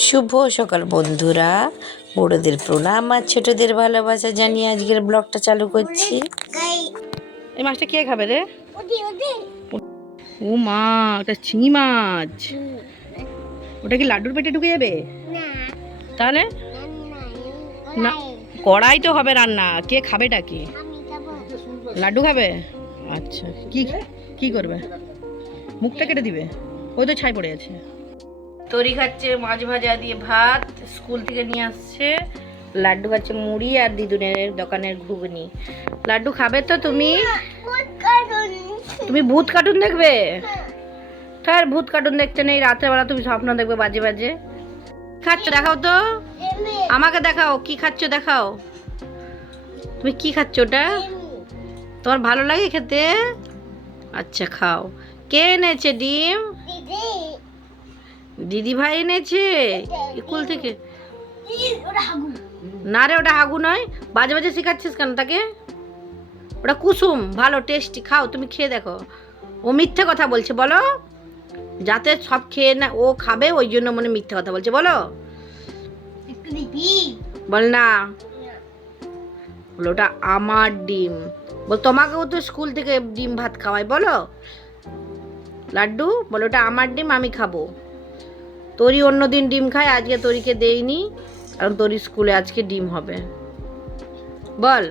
শুভ সকাল বন্ধুরা, বড়দের প্রণাম আর ছোটদের ভালোবাসা জানিয়ে আজকের ব্লগটা চালু করছি। এই মাছটা কে খাবে রে? ও মা, ওটা চিংড়ি মাছ। ওটা কি লাড্ডুর পেটে ঢুকে যাবে? তাহলে না, কড়াই তো হবে রান্না। কে খাবেটা কি? লাড্ডু খাবে? আচ্ছা, কি কি করবে? মুখটা কেটে দিবে? ওই তো ছাই পড়ে আছে। তরি খাচ্ছে মাছ ভাজা দিয়ে ভাত, স্কুল থেকে নিয়ে আসছে। লাড্ডু খাচ্ছে মুড়ি আর দিদুনের দোকানের ঘুগনি। লাড্ডু খাবে তো তুমি? তুমি ভূত কার্টুন দেখবে? তার ভূত কার্টুন দেখতে নেই, রাত্রেবেলা তুমি স্বপ্ন দেখবে বাজে বাজে। খাচ্ছ দেখাও তো, আমাকে দেখাও কি খাচ্ছ দেখাও। তুমি কি খাচ্ছ ওটা? তোমার ভালো লাগে খেতে? আচ্ছা খাও। কে এনেছে ডিম? দিদি ভাই এনেছে স্কুল থেকে। না রে, ওটা হাগু নয়। বাজে বাজে শিখাচ্ছিস কেন তাকে? ওটা কুসুম, ভালো টেস্টি, খাও। তুমি খেয়ে দেখো। ও মিথ্যে কথা বলছে, বলো। যাতে সব খেয়ে না ও খাবে, ওই জন্য মনে মিথ্যে কথা বলছে, বলো। বল না, বলো ওটা আমার ডিম। বল তোমাকেও তো স্কুল থেকে ডিম ভাত খাওয়াই, বলো। লাড্ডু বলো ওটা আমার ডিম, আমি খাবো। তোরই অন্যদিন ডিম খায়, আজকে তোরিকে দেইনি, কারণ তোরই স্কুলে আজকে ডিম হবে। বল।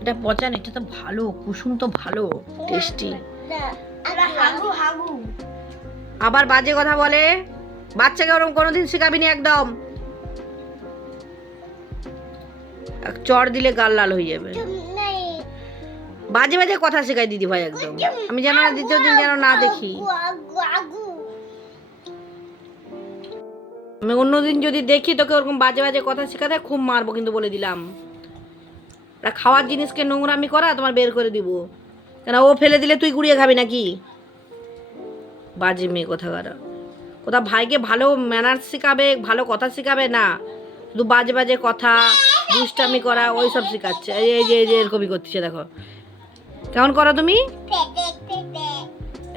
এটা পচা না, এটা তো ভালো, কুসুম তো ভালো টেস্টি। আবার বাজে কথা বলে। বাচ্চাকে ওরকম কোনোদিন শেখাবি না একদম। চড় দিলে গাল লাল হয়ে যাবে। বাজে বাজে কথা শেখায় দিদি ভাই একদম। আমি যেন দ্বিতীয় দিন যেন না দেখি। আমি অন্যদিন যদি দেখি তোকে ওরকম বাজে বাজে কথা শেখাতে খুব মারবো কিন্তু, বলে দিলাম। খাওয়ার জিনিসকে নোংরামি করা তোমার বের করে দিব। কেন ও ফেলে দিলে তুই গুড়িয়ে খাবি নাকি? বাজে মেয়ে কোথাকার। কোথাও ভাইকে ভালো ম্যানার্স শেখাবে, ভালো কথা শেখাবে না, শুধু বাজে বাজে কথা, দুষ্টামি করা, ওই সব শেখাচ্ছে। এই যে এরকমই করছে, দেখো কেমন করো তুমি।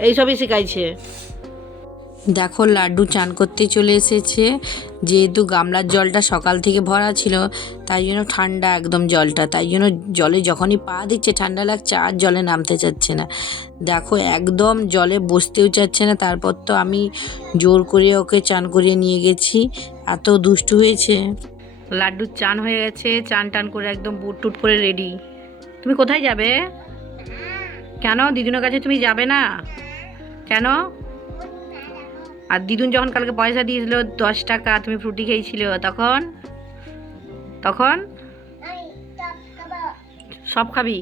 এইসবই শেখাইছে। দেখো লাড্ডু চান করতে চলে এসেছে। যেহেতু গামলার জলটা সকাল থেকে ভরা ছিল, তাই জন্য ঠান্ডা একদম জলটা, তাই জন্য জলে যখনই পা দিচ্ছে ঠান্ডা লাগছে, আর জলে নামতে চাচ্ছে না। দেখো একদম জলে বসতেও চাচ্ছে না। তারপর তো আমি জোর করে ওকে চান করিয়ে নিয়ে গেছি, এত দুষ্টু হয়েছে। লাড্ডুর চান হয়ে গেছে, চান টান করে একদম বুট টুট করে রেডি। তুমি কোথায় যাবে? কেন দিদুনের কাছে তুমি যাবে না কেন? আর দিদুন যখন কালকে পয়সা দিয়েছিল 10 টাকা, তুমি ফ্রুটি খেয়েছিল, তখন তখন সব খাবি?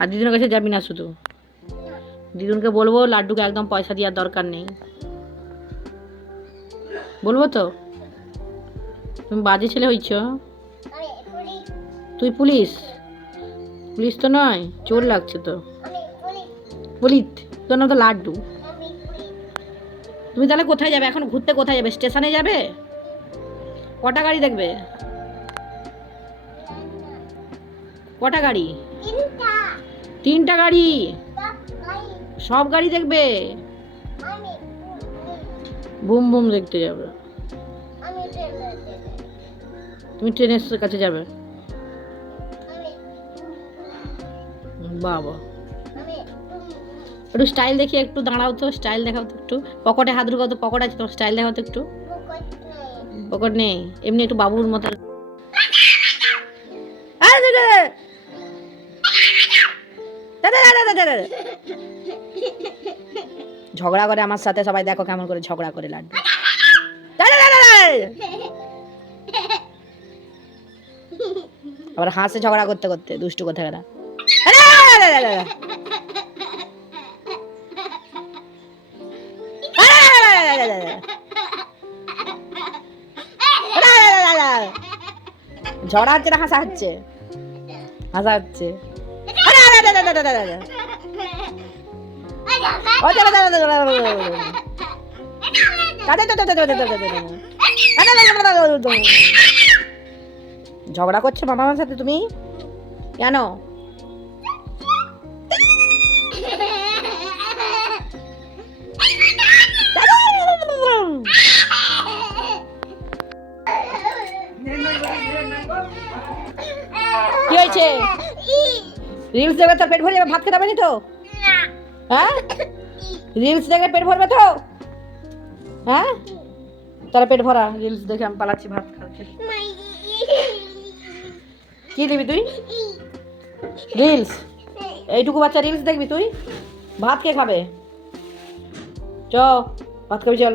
আর দিদুনের কাছে যাবি না শুধু? দিদুনকে বলবো লাড্ডুকে একদম পয়সা দেওয়ার দরকার নেই, বলবো তো? তুমি বাজে ছেলে হইছ। তুই পুলিশ? পুলিশ তো নয়, চোর লাগছে তো। পুলিশ তোর নাম তো লাড্ডু। তুমি তাহলে কোথায় যাবে এখন? ঘুরতে কোথায় যাবে? স্টেশনে যাবে? কটা গাড়ি দেখবে? কটা গাড়ি? 3টা গাড়ি। সব গাড়ি দেখবে? বুম বুম দেখতে যাবে? তুমি ট্রেনের কাছে যাবে? বাবা, একটু স্টাইল দেখি, একটু দাঁড়াও তো, স্টাইল দেখাও তো একটু। পকেটে হাত ঢুকাও তো, পকেট আছে তোমার, স্টাইল দেখাও তো একটু। পকেট নেই, এমনি একটু বাবুর মতো। ঝগড়া করে আমার সাথে সবাই, দেখো কেমন করে ঝগড়া করে লাড্ডু। আবার হাসে ঝগড়া করতে করতে, দুষ্টু কোথাকার। ঝগড়া হচ্ছে না হাসা হচ্ছে? হাসা হচ্ছে। ঝগড়া করছো মামার সাথে তুমি কেন? হয়েছে? রিলস দেখলে তোর পেট ভরে যাবে, ভাত খেতে হবে না তো? হ্যাঁ, রিলস দেখলে পেট ভরবে তো? হ্যাঁ, তাহলে পেট ভরা, রিলস দেখে আমি পালাচ্ছি ভাত খাচ্ছি। কি দিবি তুই? রিলস? এইটুকু বাচ্চা রিলস দেখবি তুই? ভাত কে খাবে? চ ভাত খাবি, চল।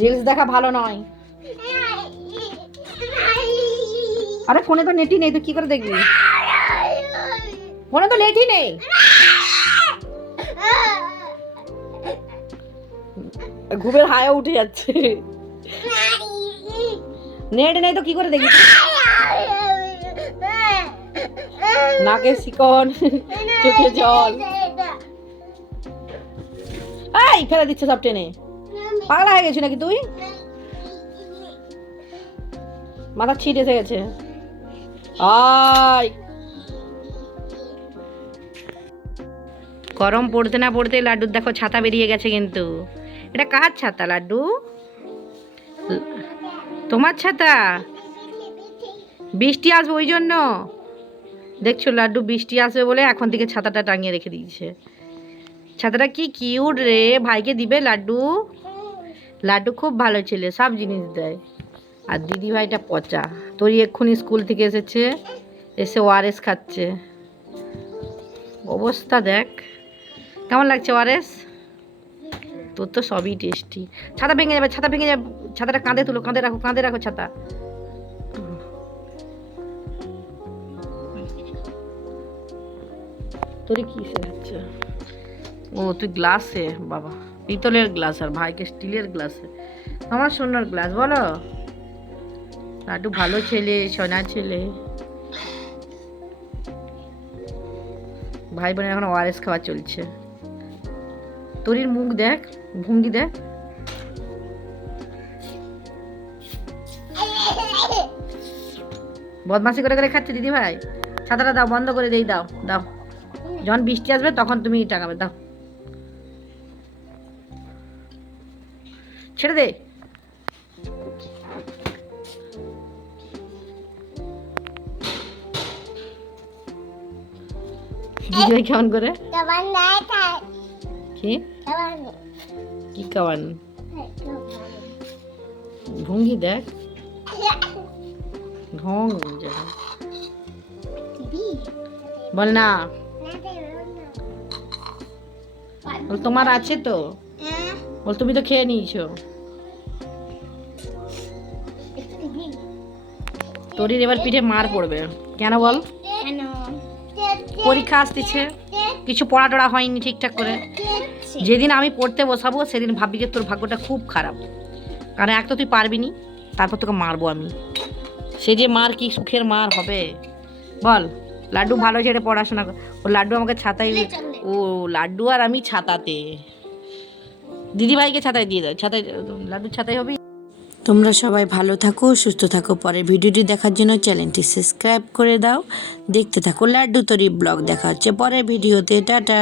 রিলস দেখা ভালো নয়। আরে ফোনে তো নেটই নেই, তুই কি করে দেখবি? ফোনে তো নেটই নেই। ঘুমের হায়া উঠে যাচ্ছে। নেট নেই তো কি করে দেখবি? নাকে শিকন, চোখে জল। এই ফেলে দিচ্ছে সব টেনে। পাগলা হয়ে গেছি নাকি তুই? মাথা ছিট এসে গেছে। আয়, গরম পড়তে না পড়তে লাড্ডুর দেখো ছাতা বেরিয়ে গেছে। কিন্তু এটা কার ছাতা লাড্ডু? তোমার ছাতা? বৃষ্টি আসবে ওই জন্য দেখছো লাড্ডু, বৃষ্টি আসবে বলে এখন থেকে ছাতাটা টাঙিয়ে রেখে দিয়েছে। ছাতাটা কি কিউট রে, ভাইকে দিবে লাড্ডু? লাড্ডু খুব ভালো ছেলে, সব জিনিস দেয়। আর দিদি ভাইটা পচা। তোরই এক্ষুনি স্কুল থেকে এসেছে, এসে ওআরএস খাচ্ছে। অবস্থা দেখ কেমন লাগছে ওআরএস। তোর তো সবই টেস্টি। ছাতা ভেঙে যাবে, ছাতা ভেঙে যাবে। ছাতাটা কাঁধে তুলো, কাঁধে রাখো, কাঁধে রাখো ছাতা। তোর কি হচ্ছে? ও তুই গ্লাসে, বাবা পিতলের গ্লাস আর ভাইকে স্টিলের গ্লাসে। আমার সোনার গ্লাস বলো। লাড্ডু ভালো ছেলে, সোনা ছেলে। ভাই বোনের এখন ওআরএস খাওয়া চলছে। তোরির মুখ দেখ, ভঙ্গি দেখ। বদমাসি করে করে খাচ্ছে দিদি ভাই। ছাতাটা দাও, বন্ধ করে দেই, দাও দাও। যখন বৃষ্টি আসবে তখন তুমি টাঙাবে, দাও। ছেড়ে দে। দিদি ভাই কেমন করে? কি কি কাওয়ান? ভঙ্গি দেখ, ঢং। বল না, বল তোমার আছে তো, বল তুমি তো খেয়ে নিয়েছো। তোরির এবার পিঠে মার পড়বে কেন বল? পরীক্ষা আসতেছে, কিছু পড়া টড়া হয়নি ঠিকঠাক করে। যেদিন আমি পড়তে বসাবো সেদিন ভাববি যে তোর ভাগ্যটা খুব খারাপ। কারণ এক তো তুই পারবি নি, তারপর তোকে মারবো আমি। সে যে মার কি সুখের মার হবে বল। লাড্ডু ভালো ছেড়ে পড়াশোনা ও লাড্ডু আমাকে ছাতায়, ও লাড্ডু আর আমি ছাতাতে। দিদি ভাইকে ছাতায় দিয়ে দাও, ছাতায় লাড্ডু ছাতায় হবে। তোমরা সবাই ভালো থাকো, সুস্থ থাকো। পরের ভিডিওটি দেখার জন্য চ্যানেলটি সাবস্ক্রাইব করে দাও। দেখতে থাকো লাড্ডু তরি ব্লগ। দেখা হচ্ছে পরের ভিডিওতে। টাটা।